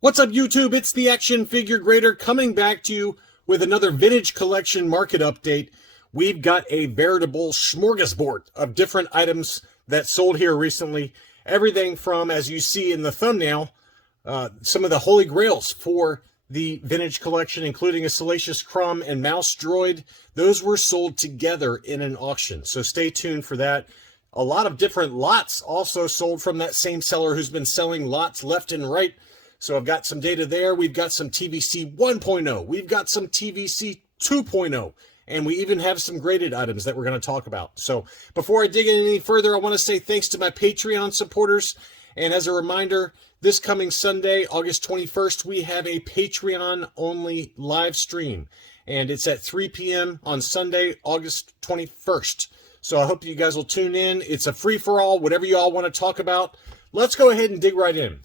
What's up, YouTube? It's the Action Figure Grader coming back to you with another Vintage Collection market update. We've got a veritable smorgasbord of different items that sold here recently. Everything from, as you see in the thumbnail, some of the holy grails for the Vintage Collection, including a Salacious Crumb and Mouse Droid. Those were sold together in an auction, so stay tuned for that. A lot of different lots also sold from that same seller who's been selling lots left and right. So I've got some data there. We've got some TVC 1.0. We've got some TVC 2.0. And we even have some graded items that we're going to talk about. So before I dig in any further, I want to say thanks to my Patreon supporters. And as a reminder, this coming Sunday, August 21st, we have a Patreon-only live stream. And it's at 3 p.m. on Sunday, August 21st. So I hope you guys will tune in. It's a free-for-all, whatever you all want to talk about. Let's go ahead and dig right in.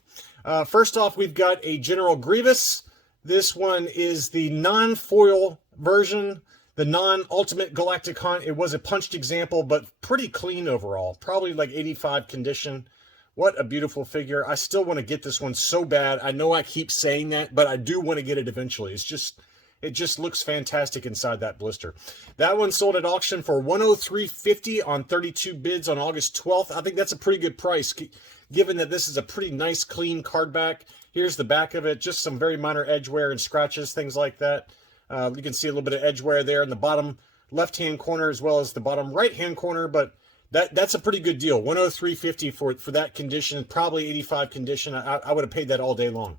First off, we've got a General Grievous. This one is the non-foil version, the non-Ultimate Galactic Hunt. It was a punched example, but pretty clean overall. Probably like 85 condition. What a beautiful figure. I still want to get this one so bad. I know I keep saying that, but I do want to get it eventually. It just looks fantastic inside that blister. That one sold at auction for $103.50 on 32 bids on August 12th. I think that's a pretty good price, given that this is a pretty nice, clean card back. Here's the back of it, just some very minor edge wear and scratches, things like that. You can see a little bit of edge wear there in the bottom left-hand corner as well as the bottom right-hand corner, but that's a pretty good deal. $103.50 for that condition, probably 85 condition. I would have paid that all day long.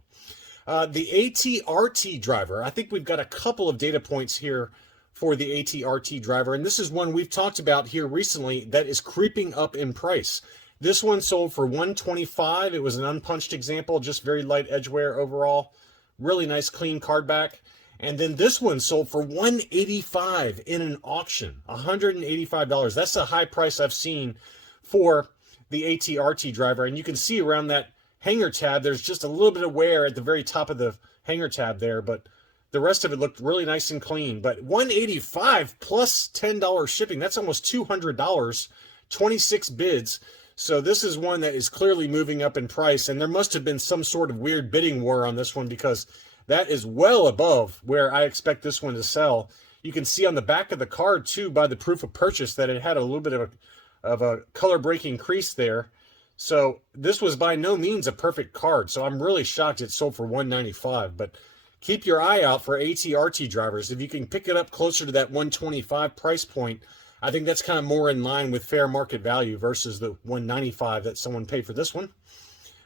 The Atrt Driver, I think we've got a couple of data points here for the Atrt Driver, and this is one we've talked about here recently that is creeping up in price. This one sold for $125. It was an unpunched example, just very light edge wear overall. Really nice, clean card back. And then this one sold for $185 in an auction, $185. That's the high price I've seen for the Atrt Driver, and you can see around that hanger tab, there's just a little bit of wear at the very top of the hanger tab there, but the rest of it looked really nice and clean. But $185 plus $10 shipping, that's almost $200, 26 bids. So this is one that is clearly moving up in price, and there must have been some sort of weird bidding war on this one because that is well above where I expect this one to sell. You can see on the back of the card, too, by the proof of purchase, that it had a little bit of a color-breaking crease there. So this was by no means a perfect card, so I'm really shocked it sold for $195. But keep your eye out for Atrt Drivers. If you can pick it up closer to that $125 price point, I think that's kind of more in line with fair market value versus the $195 that someone paid for this one.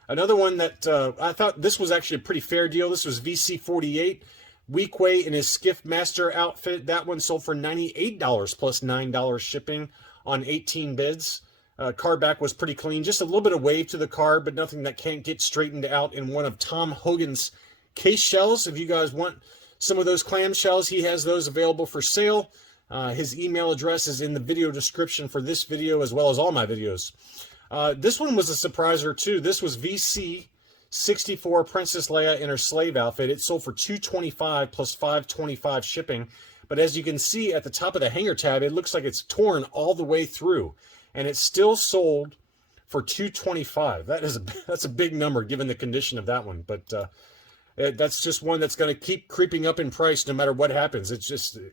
Another one that I thought this was actually a pretty fair deal. This was VC48, Weequay in his Skiff Master outfit. That one sold for $98 plus $9 shipping on 18 bids. Card back was pretty clean. Just a little bit of wave to the card, but nothing that can't get straightened out in one of Tom Hogan's case shells. If you guys want some of those clam shells, he has those available for sale. His email address is in the video description for this video as well as all my videos. This one was a surpriser too. This was VC64 Princess Leia in her slave outfit. It sold for $225 plus $525 shipping. But as you can see at the top of the hanger tab, it looks like it's torn all the way through. And it's still sold for $225. That's a big number given the condition of that one. But that's just one that's going to keep creeping up in price no matter what happens. It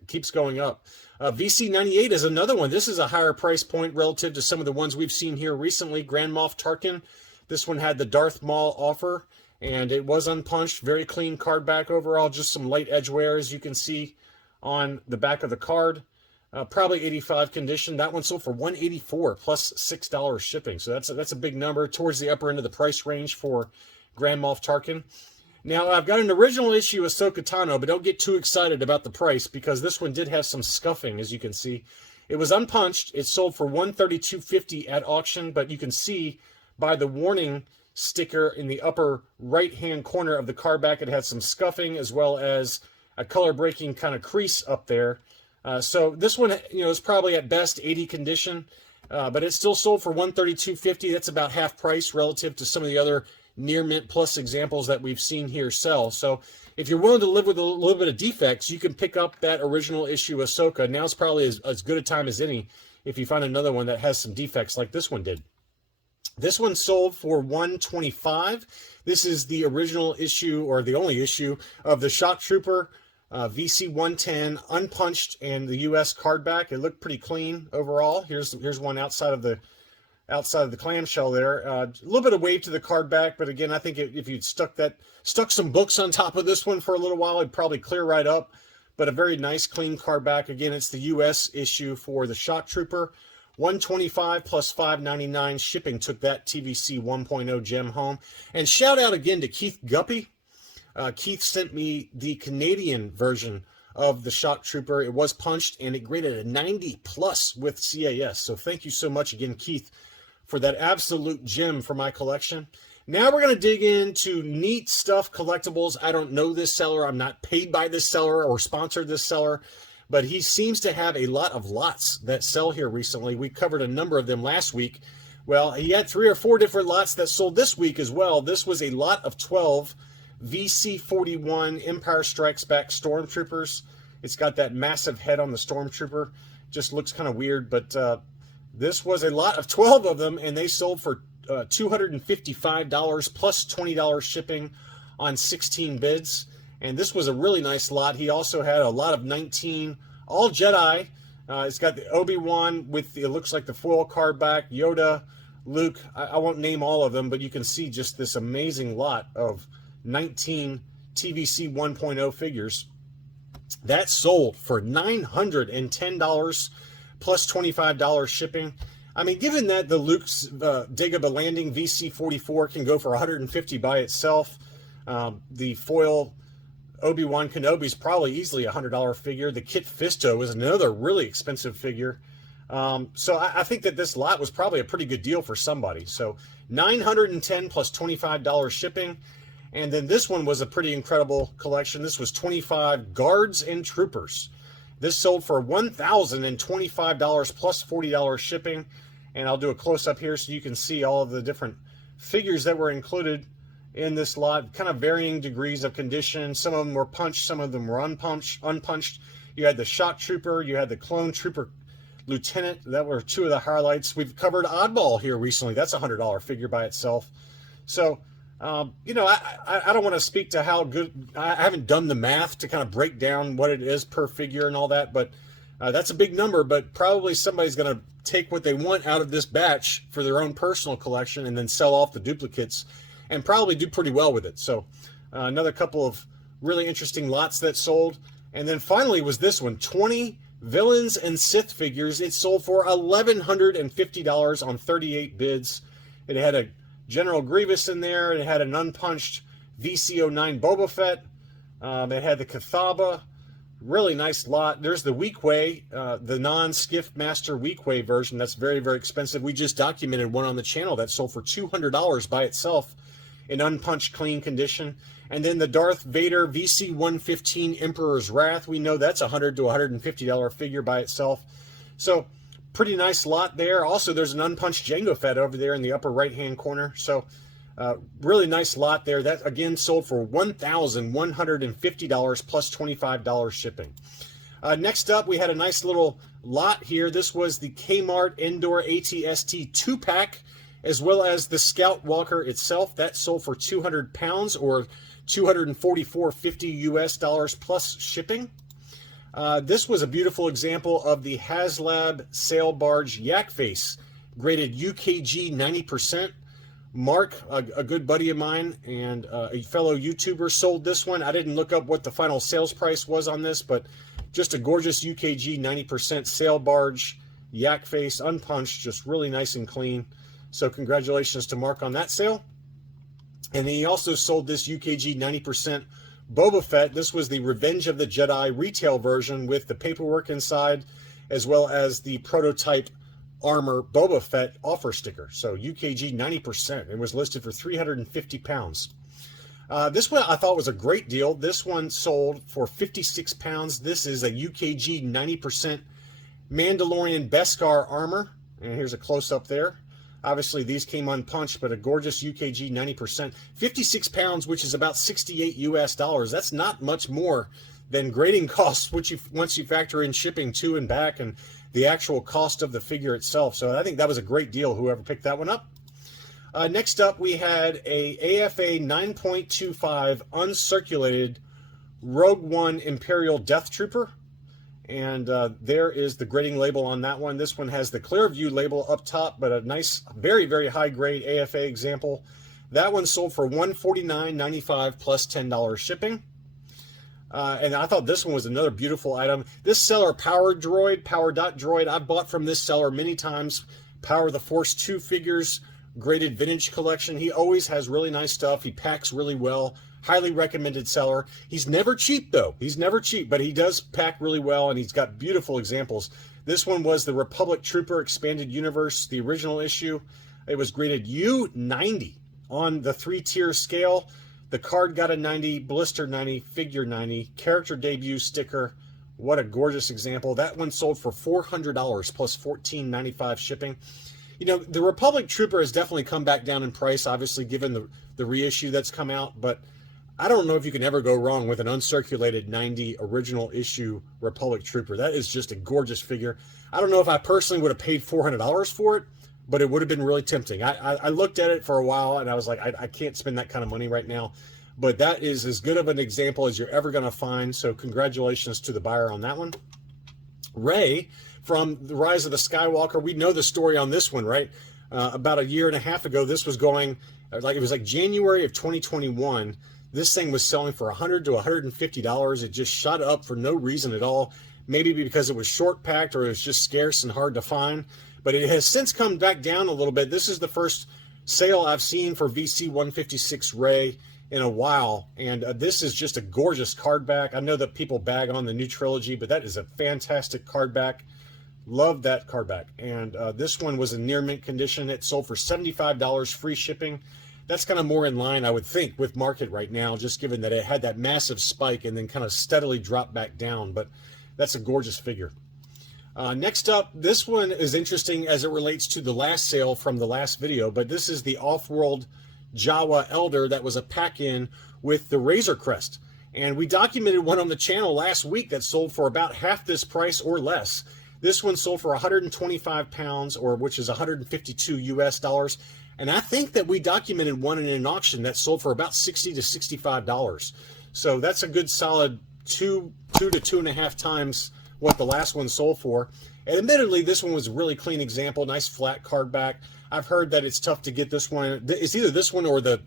keeps going up. VC98 is another one. This is a higher price point relative to some of the ones we've seen here recently. Grand Moff Tarkin. This one had the Darth Maul offer, and it was unpunched. Very clean card back overall. Just some light edge wear, as you can see on the back of the card. Probably 85 condition. That one sold for $184 plus $6 shipping. So that's a big number towards the upper end of the price range for Grand Moff Tarkin. Now, I've got an original issue of Ahsoka Tano, but don't get too excited about the price because this one did have some scuffing, as you can see. It was unpunched. It sold for $132.50 at auction, but you can see by the warning sticker in the upper right-hand corner of the card back, it had some scuffing as well as a color-breaking kind of crease up there. So this one, is probably at best 80 condition, but it still sold for $132.50. That's about half price relative to some of the other near mint plus examples that we've seen here sell. So if you're willing to live with a little bit of defects, you can pick up that original issue of Ahsoka. Now's probably as good a time as any if you find another one that has some defects like this one did. This one sold for $125. This is the original issue, or the only issue, of the Shock Trooper VC-110 unpunched and the US card back. It looked pretty clean overall. Here's one outside of the clamshell there. A little bit of weight to the card back, but again, I think if you'd stuck some books on top of this one for a little while, it'd probably clear right up. But a very nice clean card back. Again, it's the US issue for the Shock Trooper. $125 plus $5.99 shipping took that TVC 1.0 gem home. And shout out again to Keith Guppy. Keith sent me the Canadian version of the Shock Trooper. It was punched and it graded a 90 plus with CAS. So thank you so much again, Keith, for that absolute gem for my collection. Now we're going to dig into neat stuff, collectibles. I don't know this seller. I'm not paid by this seller or sponsored this seller, but he seems to have a lot of lots that sell here recently. We covered a number of them last week. Well, he had 3 or 4 different lots that sold this week as well. This was a lot of 12 VC-41 Empire Strikes Back Stormtroopers. It's got that massive head on the Stormtrooper. Just looks kind of weird, but this was a lot of 12 of them, and they sold for $255 plus $20 shipping on 16 bids. And this was a really nice lot. He also had a lot of 19, all Jedi. It's got the Obi-Wan with, it looks like the foil card back, Yoda, Luke. I won't name all of them, but you can see just this amazing lot of 19 TVC 1.0 figures. That sold for $910 plus $25 shipping. I mean, given that the Luke's Dagobah Landing VC-44 can go for $150 by itself, the foil Obi-Wan Kenobi is probably easily a $100 figure. The Kit Fisto is another really expensive figure. So I think that this lot was probably a pretty good deal for somebody. So $910 plus $25 shipping. And then this one was a pretty incredible collection. This was 25 Guards and Troopers. This sold for $1,025 plus $40 shipping. And I'll do a close-up here so you can see all of the different figures that were included in this lot, kind of varying degrees of condition. Some of them were punched, some of them were unpunched. You had the Shock Trooper, you had the Clone Trooper Lieutenant. That were 2 of the highlights. We've covered Oddball here recently. That's a $100 figure by itself. So, you know, I don't want to speak to how good, I haven't done the math to kind of break down what it is per figure and all that, but that's a big number, but probably somebody's going to take what they want out of this batch for their own personal collection and then sell off the duplicates and probably do pretty well with it. So another couple of really interesting lots that sold. And then finally was this one, 20 Villains and Sith figures. It sold for $1,150 on 38 bids. It had a General Grievous in there. It had an unpunched VC-09 Boba Fett. It had the Cathaba. Really nice lot. There's the Weequay, the non-Skiff Master Weequay version. That's very, very expensive. We just documented one on the channel that sold for $200 by itself in unpunched, clean condition. And then the Darth Vader VC-115 Emperor's Wrath. We know that's a $100 to $150 figure by itself. So pretty nice lot there. Also, there's an unpunched Jango Fett over there in the upper right-hand corner. So really nice lot there. That, again, sold for $1,150 plus $25 shipping. Next up, we had a nice little lot here. This was the Kmart Indoor ATST 2-pack, as well as the Scout Walker itself. That sold for 200 pounds or $244.50 US dollars plus shipping. This was a beautiful example of the HasLab Sail Barge Yak Face, graded UKG 90%. Mark, a good buddy of mine and a fellow YouTuber, sold this one. I didn't look up what the final sales price was on this, but just a gorgeous UKG 90% sail barge, yak face, unpunched, just really nice and clean. So congratulations to Mark on that sale. And he also sold this UKG 90% Boba Fett. This was the Revenge of the Jedi retail version with the paperwork inside, as well as the prototype armor Boba Fett offer sticker. So UKG 90%. It was listed for 350 pounds. This one I thought was a great deal. This one sold for 56 pounds. This is a UKG 90% Mandalorian Beskar armor. And here's a close-up there. Obviously, these came unpunched, but a gorgeous UKG 90%. 56 pounds, which is about 68 US dollars. That's not much more than grading costs once you factor in shipping to and back and the actual cost of the figure itself. So I think that was a great deal, whoever picked that one up. Next up, we had a AFA 9.25 uncirculated Rogue One Imperial Death Trooper. And there is the grading label on that one. This one has the Clearview label up top, but a nice, very, very high-grade AFA example. That one sold for $149.95 plus $10 shipping. And I thought this one was another beautiful item. This seller, Power Droid, I've bought from this seller many times. Power the Force 2 figures, graded vintage collection. He always has really nice stuff. He packs really well. Highly recommended seller. He's never cheap, though. He's never cheap, but he does pack really well, and he's got beautiful examples. This one was the Republic Trooper Expanded Universe, the original issue. It was graded U90 on the 3-tier scale. The card got a 90, blister 90, figure 90, character debut sticker. What a gorgeous example. That one sold for $400 plus $14.95 shipping. You know, the Republic Trooper has definitely come back down in price, obviously, given the reissue that's come out, but I don't know if you can ever go wrong with an uncirculated 90 original issue Republic Trooper. That is just a gorgeous figure. I don't know if I personally would have paid $400 for it, but it would have been really tempting. I looked at it for a while, and I was like, I can't spend that kind of money right now. But that is as good of an example as you're ever going to find, so congratulations to the buyer on that one. Rey, from The Rise of the Skywalker, we know the story on this one, right? About a year and a half ago, this was going, it was like January of 2021. This thing was selling for $100 to $150. It just shot up for no reason at all. Maybe because it was short packed or it was just scarce and hard to find. But it has since come back down a little bit. This is the first sale I've seen for VC 156 Rey in a while. And this is just a gorgeous card back. I know that people bag on the new trilogy, but that is a fantastic card back. Love that card back. And this one was in near mint condition. It sold for $75 free shipping. That's kind of more in line, I would think, with market right now, just given that it had that massive spike and then kind of steadily dropped back down. But that's a gorgeous figure. Next up, this one is interesting as it relates to the last sale from the last video, but this is the Off-World Jawa Elder that was a pack-in with the Razor Crest. And we documented one on the channel last week that sold for about half this price or less. This one sold for 125 pounds, or which is 152 US dollars. And I think that we documented one in an auction that sold for about $60 to $65. So that's a good solid two to 2.5 times what the last one sold for. And admittedly, this one was a really clean example, nice flat card back. I've heard that it's tough to get this one. It's either this one or the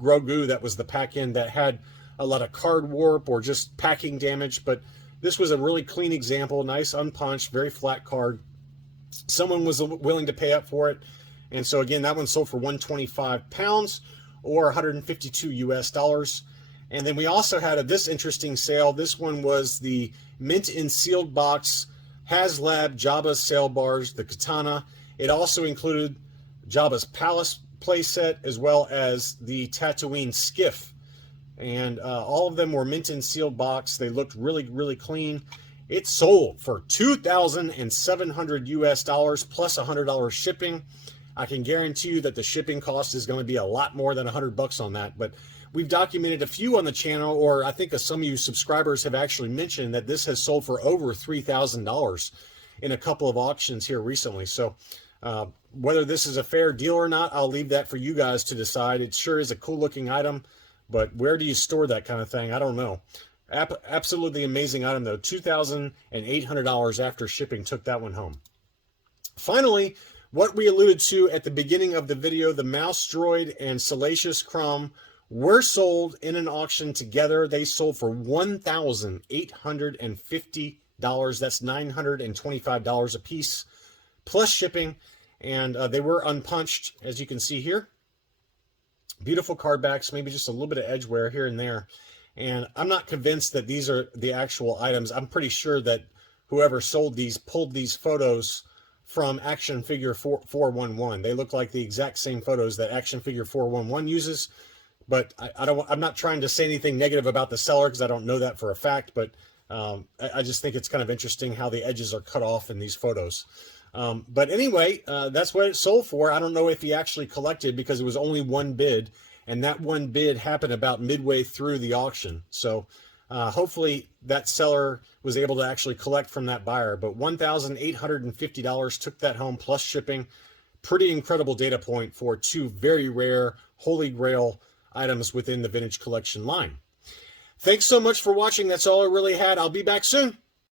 Grogu that was the pack-in that had a lot of card warp or just packing damage. But this was a really clean example, nice unpunched, very flat card. Someone was willing to pay up for it. And so again, that one sold for 125 pounds or 152 US dollars. And then we also had this interesting sale. This one was the mint in sealed box HasLab Jabba's sail bars, the katana. It also included Jabba's palace playset as well as the Tatooine skiff. And all of them were mint in sealed box. They looked really, really clean. It sold for 2,700 US dollars plus $100 shipping. I can guarantee you that the shipping cost is going to be a lot more than $100 on that. But we've documented a few on the channel, or I think some of you subscribers have actually mentioned that this has sold for over $3,000 in a couple of auctions here recently. So whether this is a fair deal or not, I'll leave that for you guys to decide. It sure is a cool looking item, but where do you store that kind of thing? I don't know. Absolutely amazing item though. $2,800 after shipping took that one home. Finally, what we alluded to at the beginning of the video, the Mouse Droid and Salacious Crumb were sold in an auction together. They sold for $1,850. That's $925 a piece, plus shipping. And they were unpunched, as you can see here. Beautiful card backs, maybe just a little bit of edge wear here and there. And I'm not convinced that these are the actual items. I'm pretty sure that whoever sold these pulled these photos from Action Figure 411. They look like the exact same photos that Action Figure 411 uses. But I'm not trying to say anything negative about the seller because I don't know that for a fact. But I just think it's kind of interesting how the edges are cut off in these photos. But anyway, that's what it sold for. I don't know if he actually collected because it was only one bid. And that one bid happened about midway through the auction. So hopefully that seller was able to actually collect from that buyer. But $1,850 took that home plus shipping. pretty incredible data point for two very rare Holy Grail items within the Vintage Collection line. Thanks so much for watching. That's all I really had. I'll be back soon.